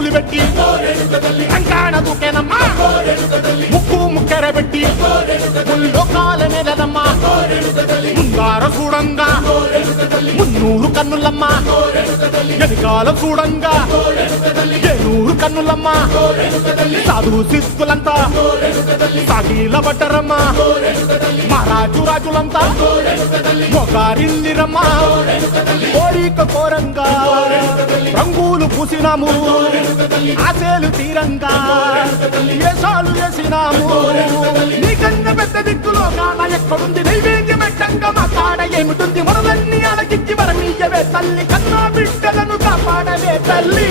ముగ్గులు పెట్టి కంకాణ దూకేనమ్మా ముక్కు ముక్కెరబెట్టి ముల్లోకాల నెలదమ్మా ముంగార చూడంగా మున్నూరు కన్నులమ్మా ఎనకాల చూడంగా ఏనూరు కన్నులమ్మా సాధు శిస్తులంతా సాగిల పడ్డరమ్మా మహారాజు రాజులంతా మొగారిల్లిరమ్మా కోరిక కోరంగా రంగులు పూసినాము ఆశలు తీరంగా ఏసాలు వేసినాము నీకన్నా పెద్ద దిక్కులో కాన ఎక్కడుంది నైవేద్యం పెట్టంగా మా కాడ ఏమిటుంది మనలన్నీ అలకిచ్చి వరమీయవే తల్లి కన్నా బిడ్డలను కాపాడవే తల్లి